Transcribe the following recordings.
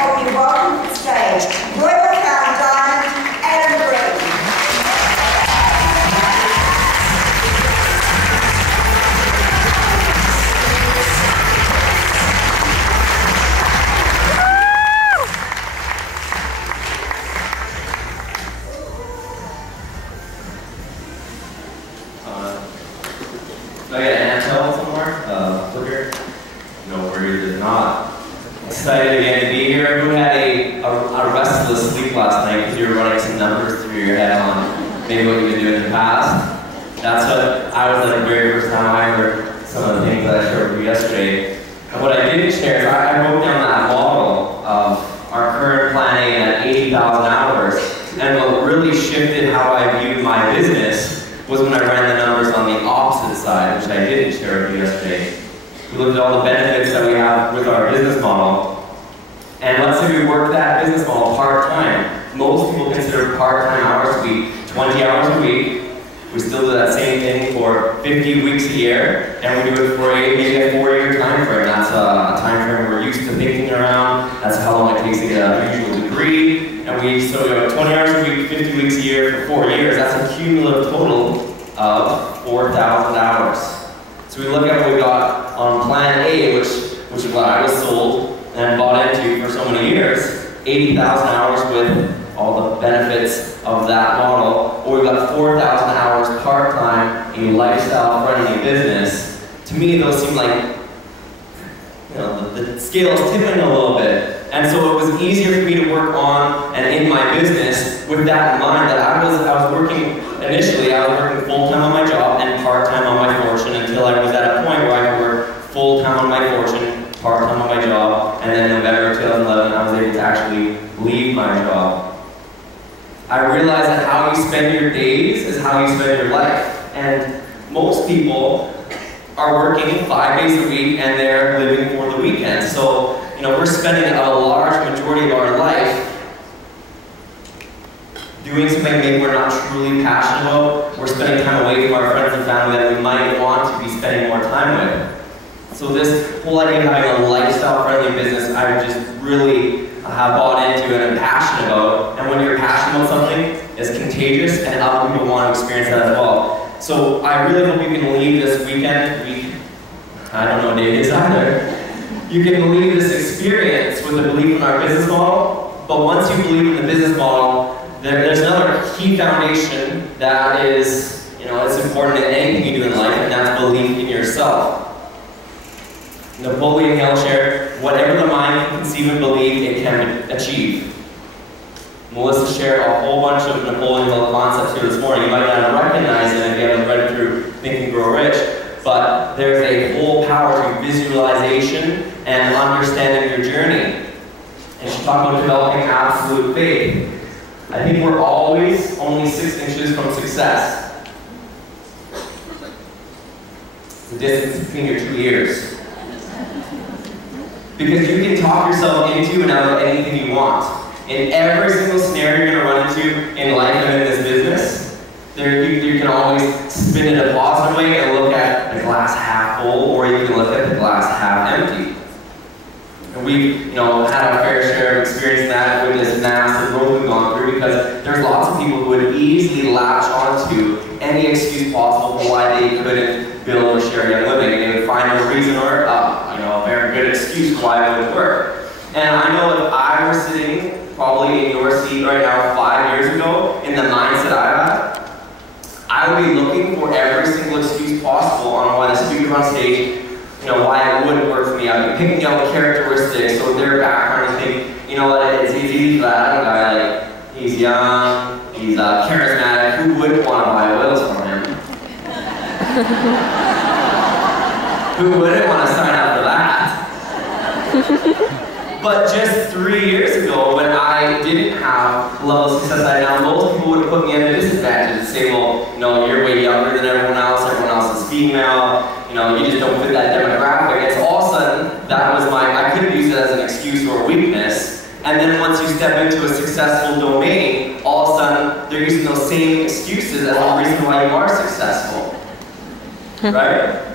help me welcome to the stage Royal Crown Diamond, Adam Green. Do I get an handheld somewhere? Clicker? No worries, if not. Excited again to be here. Who had a restless sleep last night because you were running some numbers through your head on maybe what you've been doing in the past? That's what I was like the very first time I heard some of the things that I shared with you yesterday. And what I didn't share is I wrote down that model of our current planning at 80,000 hours. And what really shifted how I viewed my business was when I ran the numbers on the opposite side, which I didn't share with you yesterday. We looked at all the benefits that we have with our business model. And let's say we work that business model part-time. Most people consider part-time hours to be 20 hours a week. We still do that same thing for 50 weeks a year, and we do it for maybe a 4-year time frame. That's a time frame we're used to thinking around. That's how long it takes to get a usual degree. And we 20 hours a week, 50 weeks a year for 4 years. That's a cumulative total of 4,000 hours. So we look at what we got on Plan A, which is what I was sold and bought into for so many years. 80,000 hours with all the benefits of that model, or we've got 4,000 hours part-time, a lifestyle-friendly business. To me, those seem like, the scale is tipping a little bit. And so it was easier for me to work on and in my business with that in mind, that I was working, initially I was working full-time on my job and part-time on my fortune until I was at a point where I could work full-time on my fortune, part-time on my job, and then in November 2011 I was able to actually leave my job. I realized that how you spend your days is how you spend your life. And most people are working 5 days a week and they're living for the weekend. So, we're spending a large majority of our life doing something maybe we're not truly passionate about. We're spending time away from our friends and family that we might want to be spending more time with. So this whole idea of having a lifestyle-friendly business, I just really have bought into and am passionate about. And when you're passionate about something, it's contagious and other people want to experience that as well. So I really hope you can leave this weekend, I don't know what day it is either. You can leave this experience with a belief in our business model, but once you believe in the business model, there's another key foundation that is, it's important in anything you do in life, and that's belief in yourself. Napoleon Hill shared, whatever the mind can conceive and believe, it can achieve. Melissa shared a whole bunch of Napoleon Hill concepts here this morning. You might not recognize them if you haven't read through Think and Grow Rich, but there's a whole power to visualization and understanding your journey. And she talked about developing absolute faith. I think we're always only 6 inches from success. The distance between your 2 ears. Because you can talk yourself into and out of anything you want. In every single scenario you're going to run into in life and in this business, you can always spin it a positive way and look at the glass half full, or you can look at the glass half empty. And we've had our fair share of experience in that with this massive growth we've gone through, because there's lots of people who would easily latch onto any excuse possible for why they couldn't build or share young living, and they would find a reason or a very good excuse for why it wouldn't work. And I know if I were sitting probably in your seat right now 5 years ago, in the mindset I had, I would be looking for every single excuse possible on why the speaker on stage, why it wouldn't work for me. I'd be picking out characteristics or their background and think, it's easy for that guy, he's young, he's charismatic, who wouldn't want to buy oils from him? Who wouldn't want to sign up for that? But just 3 years ago, when I didn't have the level of success I now, most people would have put me at a disadvantage and say, well, you're way younger than everyone else is female, you just don't fit that demographic. And so all of a sudden, that was I could have used it as an excuse or a weakness. And then once you step into a successful domain, all of a sudden, they're using those same excuses as the reason why you are successful. Right?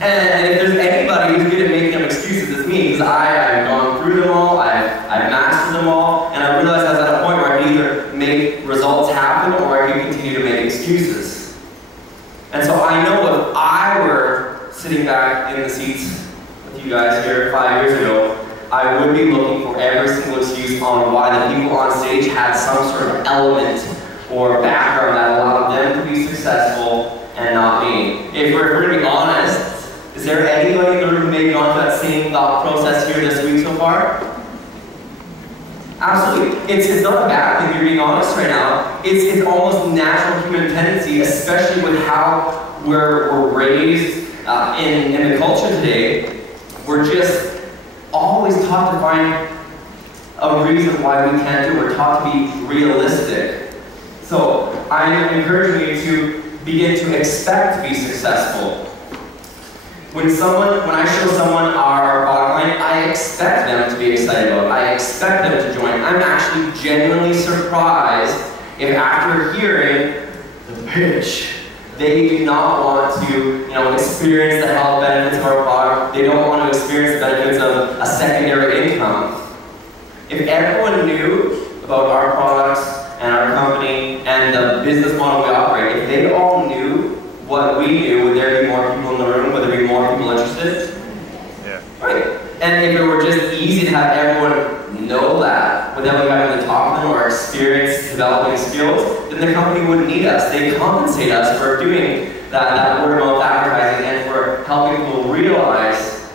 And if there's anybody who's good at making up excuses, it's me. me, because I've gone through them all, I've mastered them all, and I realized I was at a point where I could either make results happen or I could continue to make excuses. And so I know if I were sitting back in the seats with you guys here 5 years ago, I would be looking for every single excuse on why the people on stage had some sort of element or background that allowed them to be successful and not me. If we're going to be honest, is there anybody in the room who may have gone through that same thought process here this week so far? Absolutely. It's not a bad thing, you're being honest right now. It's almost natural human tendency, especially with how we're raised in the culture today. We're just always taught to find a reason why we can't do it. We're taught to be realistic. So I'm encouraging you to begin to expect to be successful. When I show someone our product line, I expect them to be excited about it. I expect them to join. I'm actually genuinely surprised if after hearing the pitch, they do not want to, experience the health benefits of our product. They don't want to experience the benefits of a secondary income. If everyone knew about our products and our company and the business model we operate, if they all knew what we knew, would there be more people in the room? Would there be more people interested? Yeah. Right. And if it were just easy to have everyone know that without having to talk to them or experience developing skills, then the company wouldn't need us. They compensate us for doing that word-of-mouth advertising and for helping people realize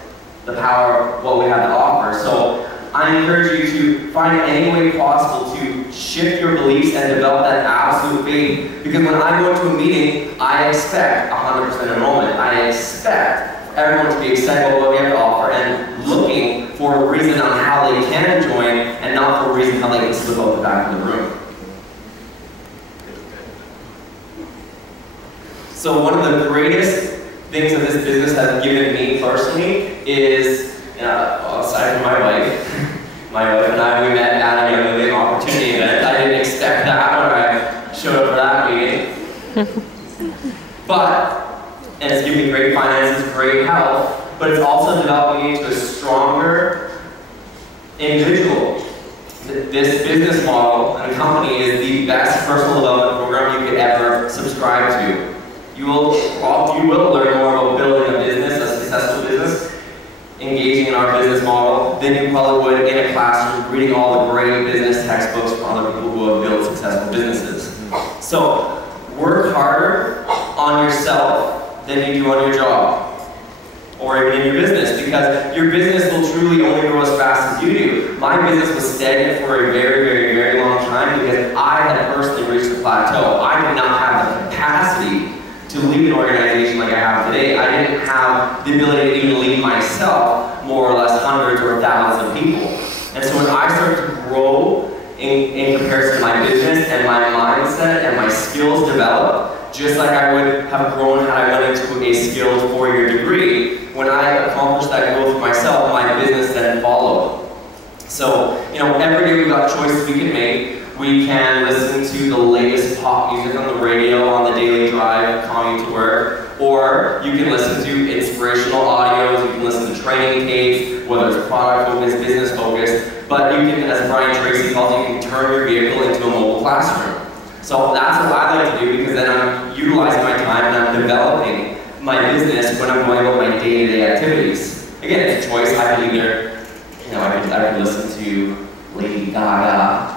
the power of what we have to offer. So I encourage you to find any way possible to shift your beliefs and develop that absolute faith. Because when I go into a meeting, I expect 100% enrollment. I expect everyone to be excited about what we have to offer and looking for a reason on how they can join and not for a reason how they can slip out the back of the room. So one of the greatest things that this business has given me personally is, aside from my wife and I, we met at a Young Living Opportunity event. I didn't expect that when I showed up for that meeting. And it's given me great finances, great health, but it's also developed me into a stronger individual. This business model and company is the best personal development program you could ever subscribe to. You will learn more about building a business, a successful business, engaging in our business model than you probably would in a classroom reading all the great business textbooks from other people who have built successful businesses. So work harder on yourself than you do on your job or even in your business, because your business will truly only grow as fast as you do. My business was stagnant for a very, very, very long time because I had personally reached the plateau. I did not have the capacity to lead an organization like I have today. I didn't have the ability to even lead myself, more or less hundreds or thousands of people. And so when I started to grow in comparison to my business and my mindset and my skills developed, just like I would have grown had I went into a skilled 4-year degree, when I accomplished that growth for myself, my business then followed. So, every day we've got choices we can make. We can listen to the latest pop music on the radio on the daily drive, commuting to work, or you can listen to inspirational audios, you can listen to training tapes, whether it's product focused, business focused, but you can, as Brian Tracy calls it, you can turn your vehicle into a mobile classroom. So that's what I like to do, because then I'm utilizing my time and I'm developing my business when I'm going about my day-to-day activities. Again, it's a choice. I can either, I could listen to Lady Gaga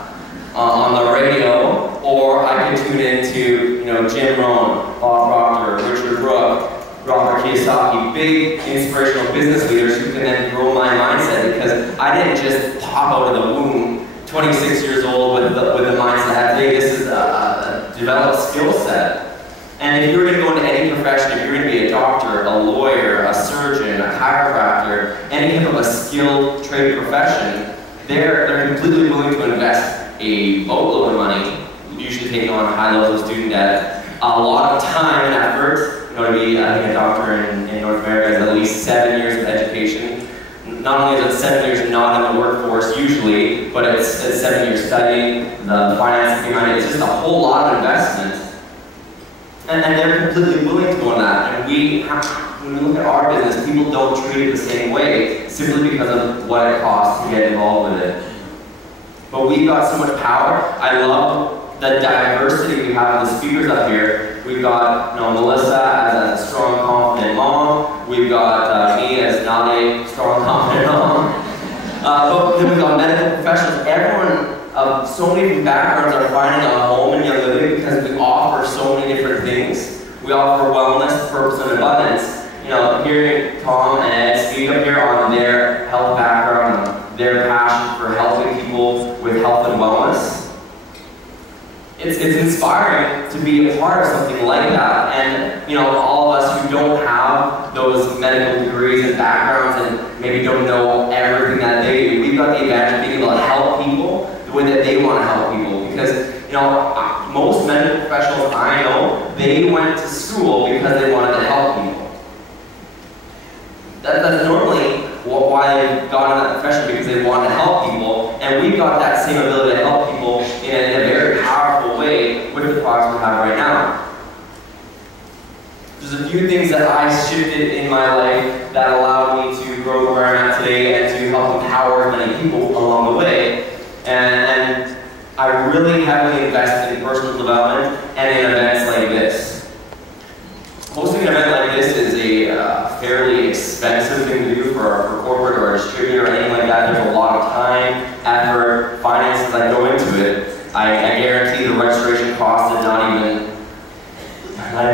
on the radio, or I can tune into, Jim Rohn, Bob Proctor, Richard Brooke, Robert Kiyosaki, big inspirational business leaders who can then grow my mindset, because I didn't just pop out of the womb 26 years old with the mindset I have today. This is a developed skill set. And if you're going to go into any profession, if you're going to be a doctor, a lawyer, a surgeon, a chiropractor, any type of a skilled trade profession, they're completely willing to invest a boatload of money, usually taking on high levels of student debt, a lot of time and effort. To be, I think, a doctor in North America has at least 7 years of education. Not only is it 7 years not in the workforce usually, but it's 7 years studying, the finances behind it. It's just a whole lot of investment. And they're completely willing to go on that. And we when we look at our business, people don't treat it the same way simply because of what it costs to get involved with it. But we've got so much power. I love the diversity we have of the speakers up here. We've got Melissa as a strong, confident mom. We've got me as not a strong, confident mom. But then we've got medical professionals. Everyone of so many different backgrounds are finding a home in Young Living because we offer so many different things. We offer wellness, purpose, and abundance. You know, hearing Tom and Ed speak up here on their health background and their passion for helping people with health and wellness, it's inspiring to be a part of something like that. And you know, all of us who don't have those medical degrees and backgrounds and maybe don't know everything that they do, we've got the advantage of being able to help people the way that they want to help people. Because you know, most medical professionals I know, they went to school because they wanted to help people. That's normally why they got in that profession, because they wanted to help people, and we've got that same ability to help people in a very powerful way with the products we have right now. There's a few things that I shifted in my life that allowed me to grow to where I'm at today and to help empower many people along the way. And I really heavily invested in personal development and in events like this. Hosting an event like this is a fairly expensive thing to do for corporate or a distributor or anything like that. There's a lot of time, effort, finances that go into it. I guarantee the registration cost is not even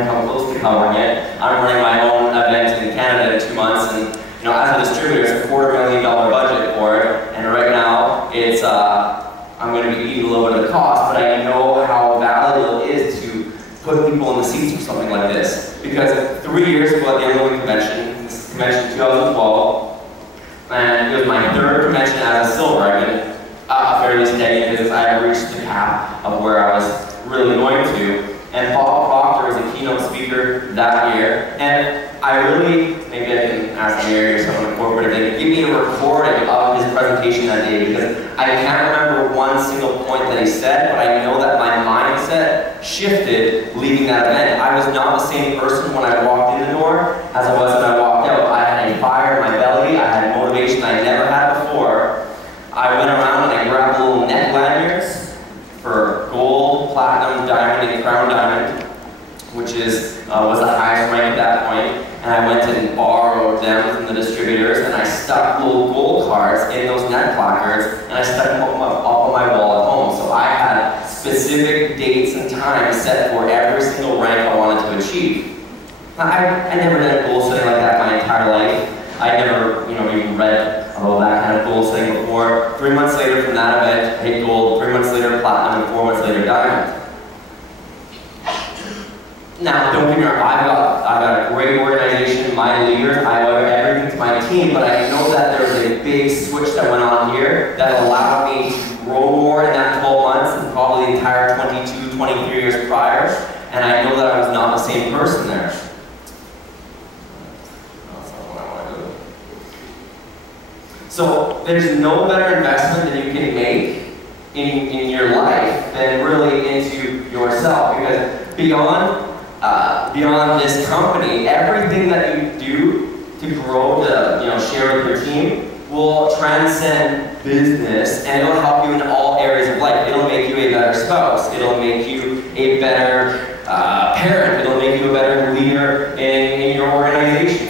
come close to covering it. I'm running my own event in Canada in 2 months, and you know, as a distributor, it's a $250,000 budget for it, and right now it's I'm going to be eating a little bit of the cost, but I know how valuable it is to put people in the seats for something like this. Because 3 years ago at the Untitled Convention, this convention in 2012, and it was my third convention as a silver. I've been fairly steady because I had reached the cap of where I was really going to. And Bob Proctor was a keynote speaker that year, and I really, maybe I can ask Mary or someone in corporate if they could give me a recording of his presentation that day, because I can't remember one single point that he said, but I know that my mindset shifted leaving that event. I was not the same person when I walked in the door as I was when I walked out. I had a fire in my belly, I had motivation I never had before. I went around and I grabbed little neck lanyards for gold, platinum, diamond, and crown diamond, which was the highest rank at that point. And I went and borrowed them from the distributors, and I stuck little gold cards in those neck placards, and I stuck them up on my wall at home. So I had specific dates and times set for every single rank I wanted to achieve. Now, I never did goal setting like that my entire life. I never, even read about that kind of goal setting before. 3 months later from that event, I hit gold. 3 months later, platinum, and 4 months later, diamond. Now, don't get me wrong, I've got a great organization, my leaders, I owe everything to my team, but I know that there was a big switch that went on here that allowed me to grow more in that 12 months and probably the entire 22, 23 years prior, and I know that I was not the same person there. That's not what I want to do. So, there's no better investment that you can make in your life than really into yourself, because beyond this company, everything that you do to grow, to share with your team, will transcend business, and it'll help you in all areas of life. It'll make you a better spouse. It'll make you a better parent. It'll make you a better leader in your organization.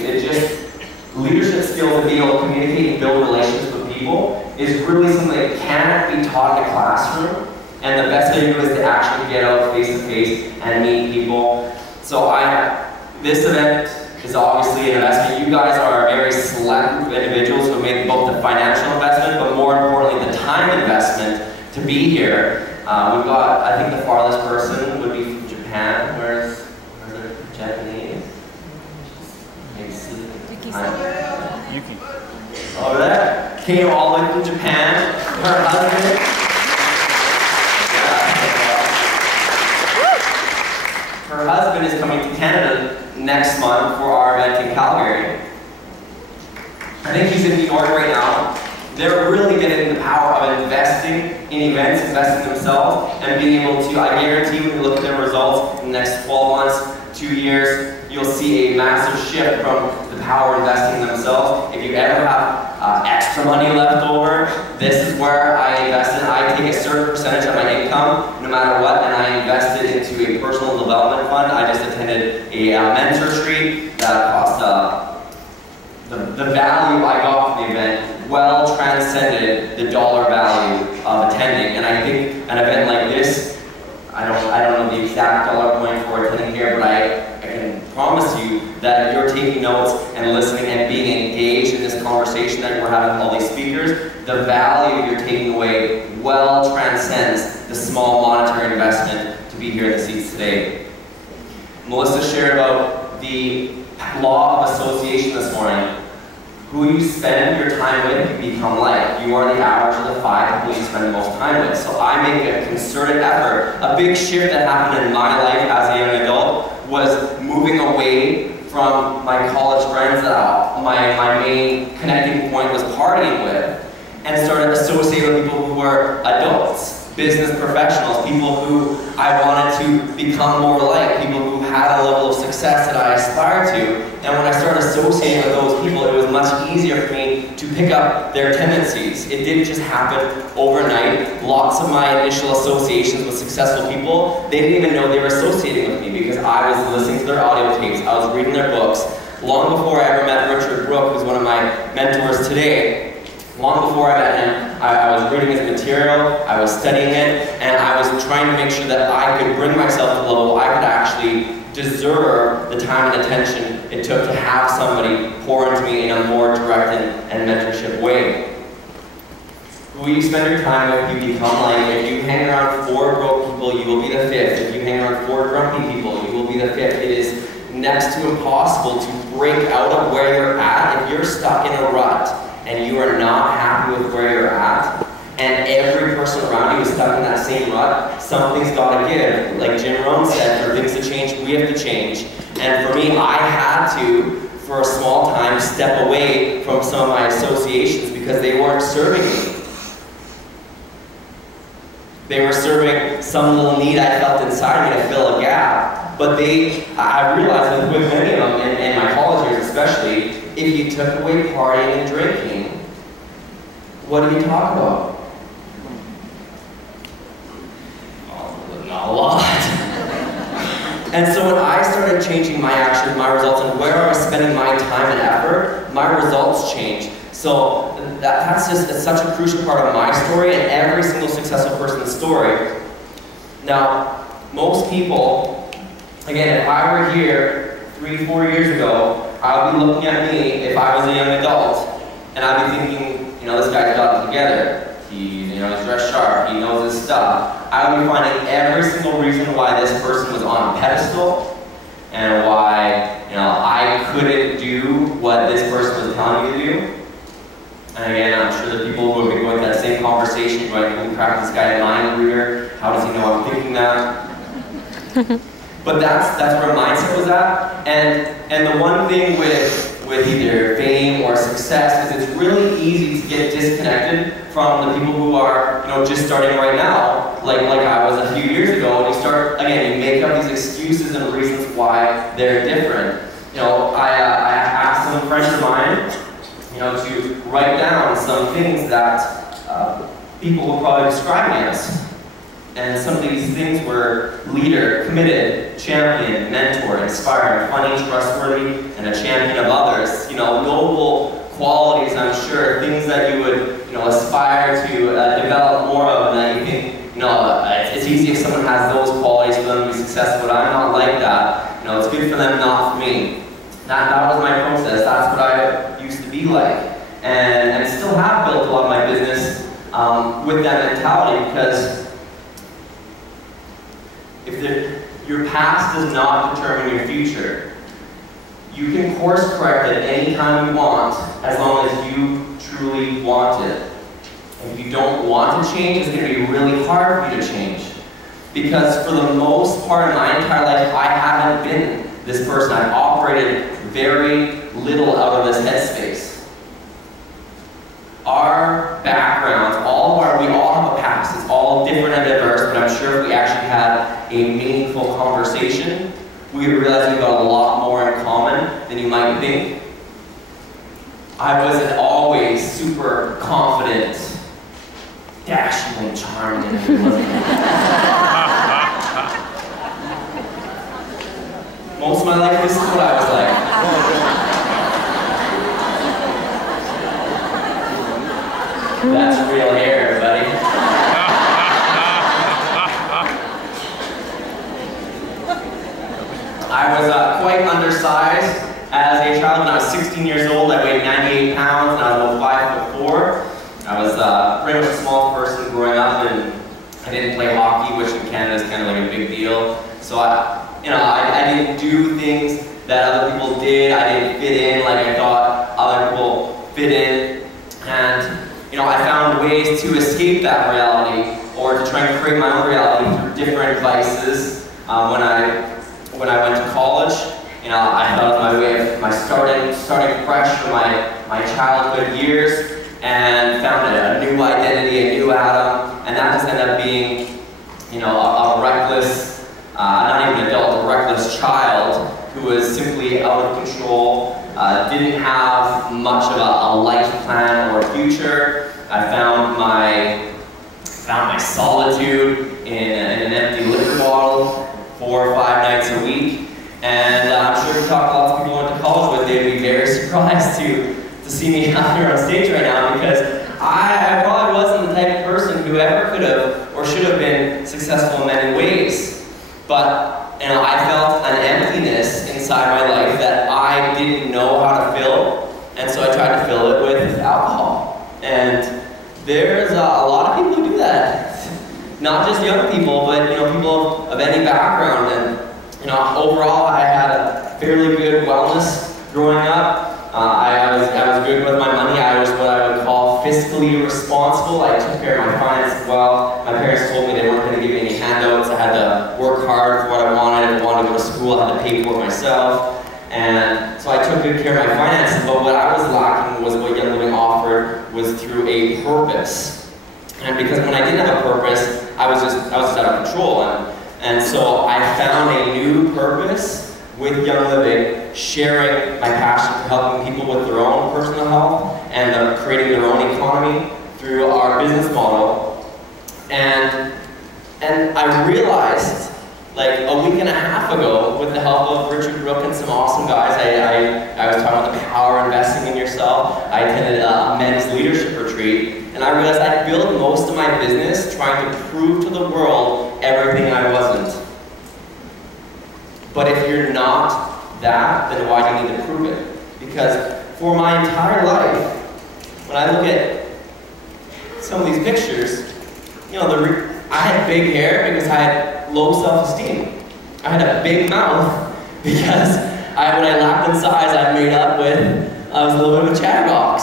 Leadership skills to be able to communicate and build relationships with people is really something that can't be taught in a classroom. And the best way to do it is to actually get out face to face and meet people. So this event is obviously an investment. You guys are a very select group of individuals who have made both the financial investment, but more importantly, the time investment to be here. We've got, I think the farthest person would be from Japan. Where's the Japanese? Yuki. Over there. Came all the way from Japan. Her husband. Her husband is coming to Canada next month for our event in Calgary. I think he's in New York right now. They're really getting the power of investing in events, investing in themselves, and being able to, I guarantee when you look at their results in the next 12 months, 2 years, you'll see a massive shift from the power of investing in themselves. If you ever have extra money left over, this is where I invest in. I take a certain percentage of my income, no matter what, and I invest it into a personal development fund. I just attended a mentor retreat that cost the value I got from the event well transcended the dollar value of attending. And I think an event like this, I don't know the exact dollar point for attending here, but I can promise you that if you're taking notes and listening and being engaged in this conversation that we're having with all these speakers, the value you're taking away well transcends the small monetary investment to be here in the seats today. Melissa shared about the law of association this morning. Who you spend your time with, you become like. You are the average of the 5 people you spend the most time with. So I make a concerted effort. A big shift that happened in my life as a young adult was moving away from my college friends that my main connecting point was partying with, and started associating with people who were adults, business professionals, people who I wanted to become more like, people who had a level of success that I aspired to. And when I started associating with those people, it was much easier for me to pick up their tendencies. It didn't just happen overnight. Lots of my initial associations with successful people, they didn't even know they were associating with me because I was listening to their audio tapes, I was reading their books. Long before I ever met Richard Brooke, who's one of my mentors today, long before I met him, I was reading his material, I was studying it, and I was trying to make sure that I could bring myself to the level I could actually deserve the time and attention it took to have somebody pour into me in a more direct and mentorship way. Who you spend your time with, you become like. If you hang around 4 broke people, you will be the 5th. If you hang around 4 grumpy people, you will be the 5th. It is next to impossible to break out of where you're at if you're stuck in a rut and you are not happy with where you're at, and every person around you is stuck in that same rut, something's got to give. Like Jim Rohn said, for things to change, we have to change. And for me, I had to, for a small time, step away from some of my associations because they weren't serving me. They were serving some little need I felt inside me to fill a gap. But I realized with many of them, in my college years especially, if you took away partying and drinking, what do you talk about? Not a lot. And so when I started changing my actions, my results, and where I was spending my time and effort, my results changed. So that's such a crucial part of my story and every single successful person's story. Now, most people, again, if I were here 3-4 years ago, I would be looking at me if I was a young adult, and I'd be thinking, this guy's got it together. He's dressed sharp, he knows his stuff. I would be finding every single reason why this person was on a pedestal and why I couldn't do what this person was telling me to do. And again, I'm sure the people who have been going through that same conversation, going, "Can we crack this guy a mind reader? How does he know I'm thinking that?" But that's where mindset was at. And the one thing with either fame or success is it's really easy to get disconnected from the people who are just starting right now, like I was a few years ago. And you start, again, you make up these excuses and reasons why they're different. I asked some friends of mine to write down some things that people will probably describe me as. And some of these things were leader, committed, champion, mentor, inspiring, funny, trustworthy, and a champion of others. Noble qualities, I'm sure, things that you would aspire to develop more of, and that you think, it's easy if someone has those qualities for them to be successful, but I'm not like that. It's good for them, not for me. That was my process. That's what I used to be like. And still have built a lot of my business with that mentality, because your past does not determine your future. You can course correct at any time you want, as long as you truly want it. If you don't want to change, it's going to be really hard for you to change. Because for the most part of my entire life, I haven't been this person. I've operated very little out of this headspace. Our backgrounds, we all have a past. It's all different and diverse, but I'm sure if we actually had a meaningful conversation, we would realize we've got a lot more in than you might think. I wasn't always super confident, dashing and charming, and it wasn't. Most of my life, this is what I was like. That's real hair, buddy. I was quite undersized as a child. When I was 16 years old, I weighed 98 pounds, and I was about 5'4". I was pretty much a small person growing up, and I didn't play hockey, which in Canada is kind of like a big deal. So I didn't do things that other people did. I didn't fit in like I thought other people fit in. And I found ways to escape that reality, or to try and create my own reality through different vices. When I went to college, I thought it was my way of starting fresh from my childhood years, and found a new identity, a new Adam, and that just ended up being, a reckless, not even adult, a reckless child who was simply out of control, didn't have much of a life plan or future. I found my solitude in an empty liquor bottle 4 or 5 nights a week, and I'm sure if you talk to lots of people I went to college with, they'd be very surprised to see me out here on stage right now, because I probably wasn't the type of person who ever could have or should have been successful in many ways. But I felt an emptiness inside my life that I didn't know how to fill, and so I tried to fill it with alcohol. And there's a lot of people who do that. Not just young people, but people of any background. And overall, I had a fairly good wellness growing up. I was good with my money. I was what I would call fiscally responsible. I took care of my finances well. My parents told me they weren't going to give me any handouts. I had to work hard for what I wanted. If I wanted to go to school, I had to pay for it myself. And so I took good care of my finances. But what I was lacking was what Young Living offered was through a purpose. And because when I didn't have a purpose, I was just out of control. And so I found a new purpose with Young Living, sharing my passion for helping people with their own personal health and creating their own economy through our business model. And I realized, like a week and a half ago, with the help of Richard Brook and some awesome guys, I was talking about the power of investing in yourself. I attended a men's leadership retreat, and I realized I built most of my business trying to prove to the world everything I wasn't. But if you're not that, then why do you need to prove it? Because for my entire life, when I look at some of these pictures, I had big hair because I had low self-esteem. I had a big mouth because when I lacked in size, I made up with, I was a little bit of a chatterbox.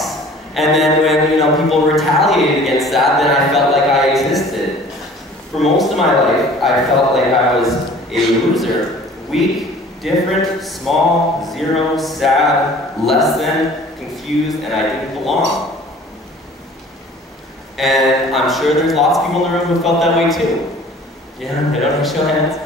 And then when people retaliated against that, then I felt like I existed. For most of my life, I felt like I was a loser, weak, different, small, zero, sad, less than, confused, and I didn't belong. And I'm sure there's lots of people in the room who felt that way too. Yeah, I don't show hands.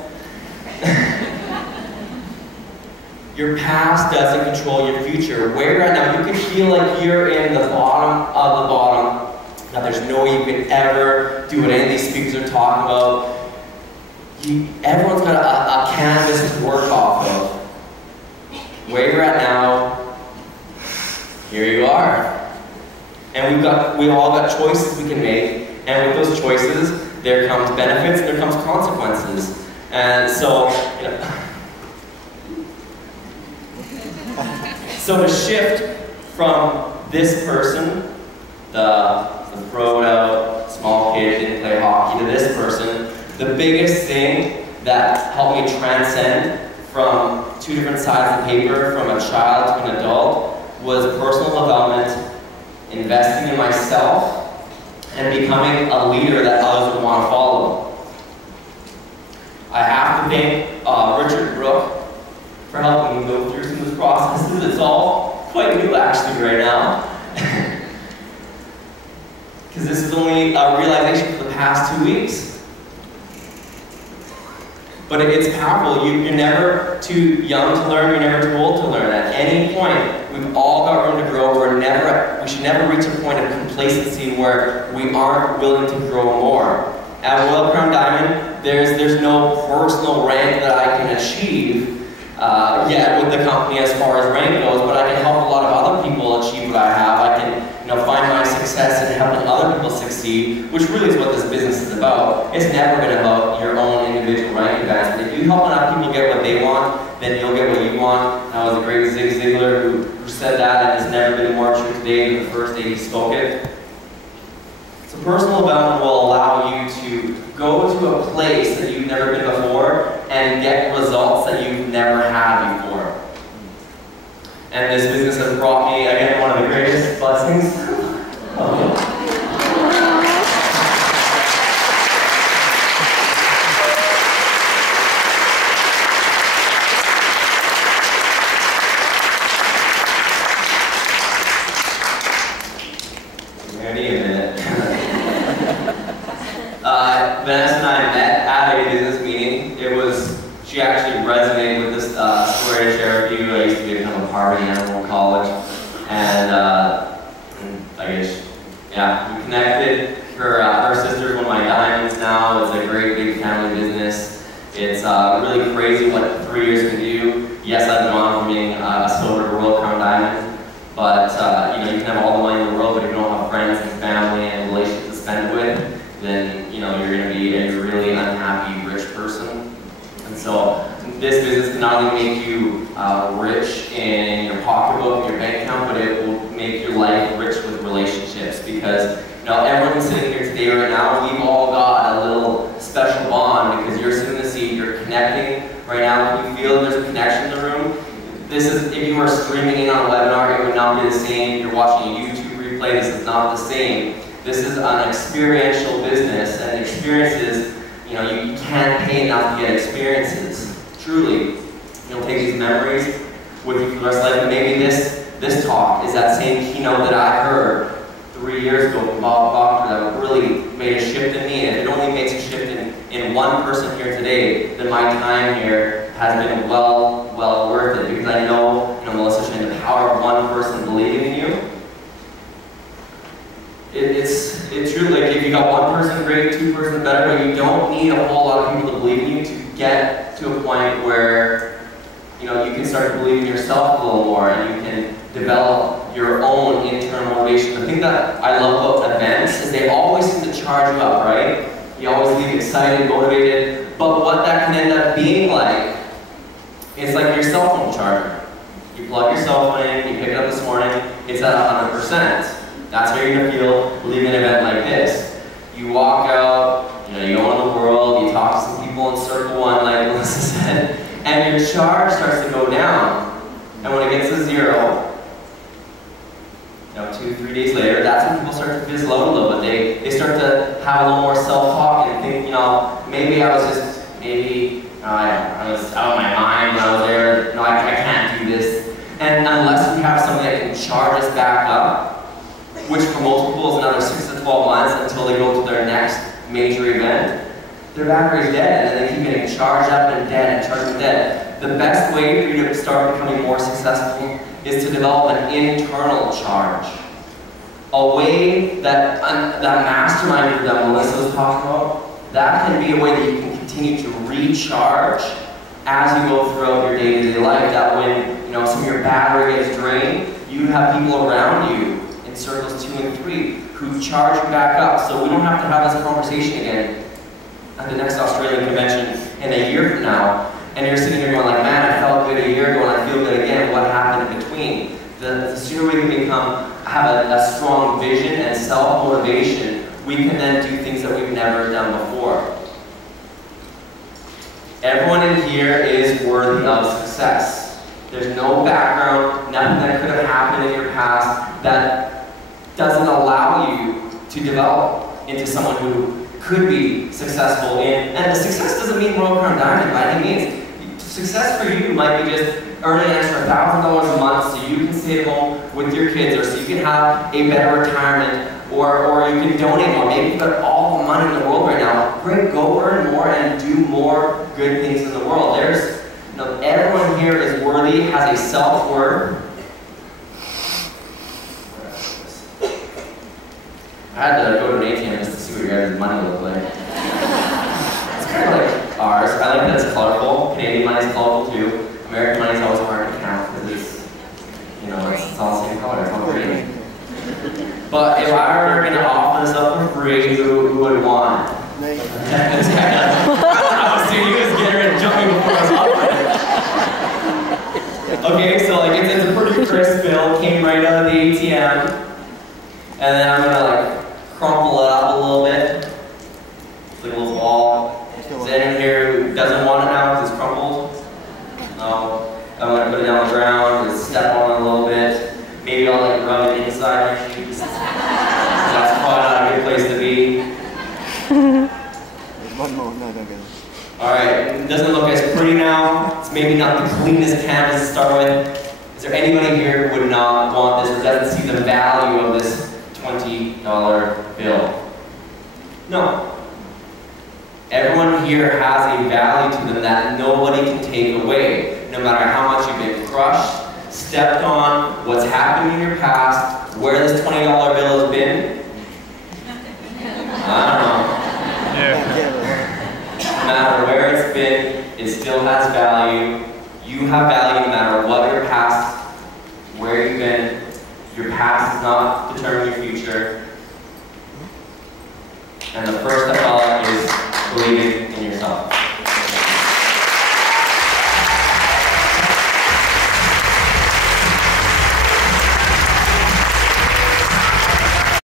Your past doesn't control your future. Where you're at now, you can feel like you're in the bottom of the bottom, that there's no way you could ever do what any of these speakers are talking about. Everyone's got a canvas to work off of. Where you're at now, here you are. And we all got choices we can make, and with those choices, there comes benefits and there comes consequences. And so, so to shift from this person, the throwed out, small kid, didn't play hockey, to this person, the biggest thing that helped me transcend from two different sides of the paper, from a child to an adult, was personal development, investing in myself, and becoming a leader that others would want to follow. I have to thank Richard Brook for helping me go through some of this processes. It's all quite new actually right now. Because this is only a realization for the past 2 weeks. But it's powerful. You're never too young to learn, you're never too old to learn. At any point, we've all got room to grow. We should never reach a point of complacency where we aren't willing to grow more. At Royal Crown Diamond, there's no personal rank that I can achieve yet with the company as far as rank goes, but I can help a lot of other people achieve what I have. I can find my success in helping other people succeed, which really is what this business is about. It's never been about your own individual rank advancement. If you help enough people get what they want, then you'll get what you want. That was the great Zig Ziglar who said that, and it's never been more true today than the first day he spoke it. So personal development will allow you to go to a place that you've never been before and get results that you've never had before. And this business has brought me, again, one of the greatest blessings. Vanessa and I met at a business meeting. She actually resonated with this story to share with you. I used to be kind of a party animal in college. And I guess, yeah, we connected. Her sister's one of my diamonds now. It's a great big family business. It's really crazy what 3 years can do. Yes, I've gone from being a silver to Royal Crown Diamond. But you can have all the money in the world, but if you don't have friends and family and relationships to spend with, then you're going to be a really unhappy rich person. And so this business can not only make you rich in your pocketbook and your bank account, but it will make your life rich with relationships. Because everyone sitting here today right now, we've all got a little special bond because you're sitting in the seat, you're connecting right now. If you feel there's a connection in the room, this is, if you were streaming in on a webinar, it would not be the same. If you're watching a YouTube replay, this is not the same. This is an experiential business, and experiences, you can't pay enough to get experiences. Truly, you'll take these memories with you for the rest of life. And maybe this talk is that same keynote that I heard 3 years ago from Bob Proctor that really made a shift in me. And if it only makes a shift in one person here today, then my time here has been well worth it. Because I know, Melissa, the power of one person believing in you. It's true, like if you got one person great, two person better, but you don't need a whole lot of people to believe in you to get to a point where you can start to believe in yourself a little more and you can develop your own internal motivation. The thing that I love about events is they always seem to charge you up, right? You always leave excited, motivated, but what that can end up being like is like your cell phone charger. You plug your cell phone in, you pick it up this morning, it's at 100%. That's how you're going to feel leaving an event like this. You walk out, you go in the world, you talk to some people in circle one, like Melissa said, and your charge starts to go down. And when it gets to 0, 2-3 days later, that's when people start to fizzle out a little bit. They start to have a little more self-talk and think, maybe I was out of my mind when I was there. No, I can't do this. And unless we have something that can charge us back up, which for most people is another 6 to 12 months until they go to their next major event, their battery's dead, and they keep getting charged up and dead and charged and dead. The best way for you to start becoming more successful is to develop an internal charge. A way that mastermind that Melissa was talking about, that can be a way that you can continue to recharge as you go throughout your day-to-day life. That when some of your battery gets drained, you have people around you in circles 2 and 3 who charge you back up. So we don't have to have this conversation again at the next Australian convention in a year from now. And you're sitting here going like, man, I felt good a year ago and I feel good again. What happened in between? The sooner we can have a strong vision and self-motivation, we can then do things that we've never done before. Everyone in here is worthy of success. There's no background, nothing that could have happened in your past that doesn't allow you to develop into someone who could be successful in, and the success doesn't mean Royal Crown Diamond by any means. Success for you might be just earning an extra $1,000 a month so you can stay at home with your kids, or so you can have a better retirement, or you can donate more. Maybe you've got all the money in the world right now. great, go earn more and do more good things in the world. There's, everyone here is worthy, has a self-worth. I had to go to an ATM just to see what your guys' money looked like. It's kind of like ours. I like that it's colorful. Canadian money is colorful too. American money is always hard to count because it's, it's all the same color. It's all green. But if I were going to offer this up for free, who would want it? I was seeing you guys get ready and jumping before I was offering. Okay, so it's a pretty crisp bill, came right out of the ATM. And then I'm gonna crumple it up a little bit. It's like a little ball. Is anyone here who doesn't want it now because it's crumpled? No. I'm gonna put it down on the ground and step on it a little bit. Maybe I'll rub it inside my shoes. That's probably not a good place to be. Alright, it doesn't look as pretty now. It's maybe not the cleanest canvas to start with. Is there anybody here who would not want this or doesn't see the value of this $20 bill? No. Everyone here has a value to them that nobody can take away. No matter how much you've been crushed, stepped on, what's happened in your past, where this $20 bill has been. I don't know. Yeah. No matter where it's been, it still has value. You have value no matter what your past, where you've been. Your past does not determine your future. And the first step is believing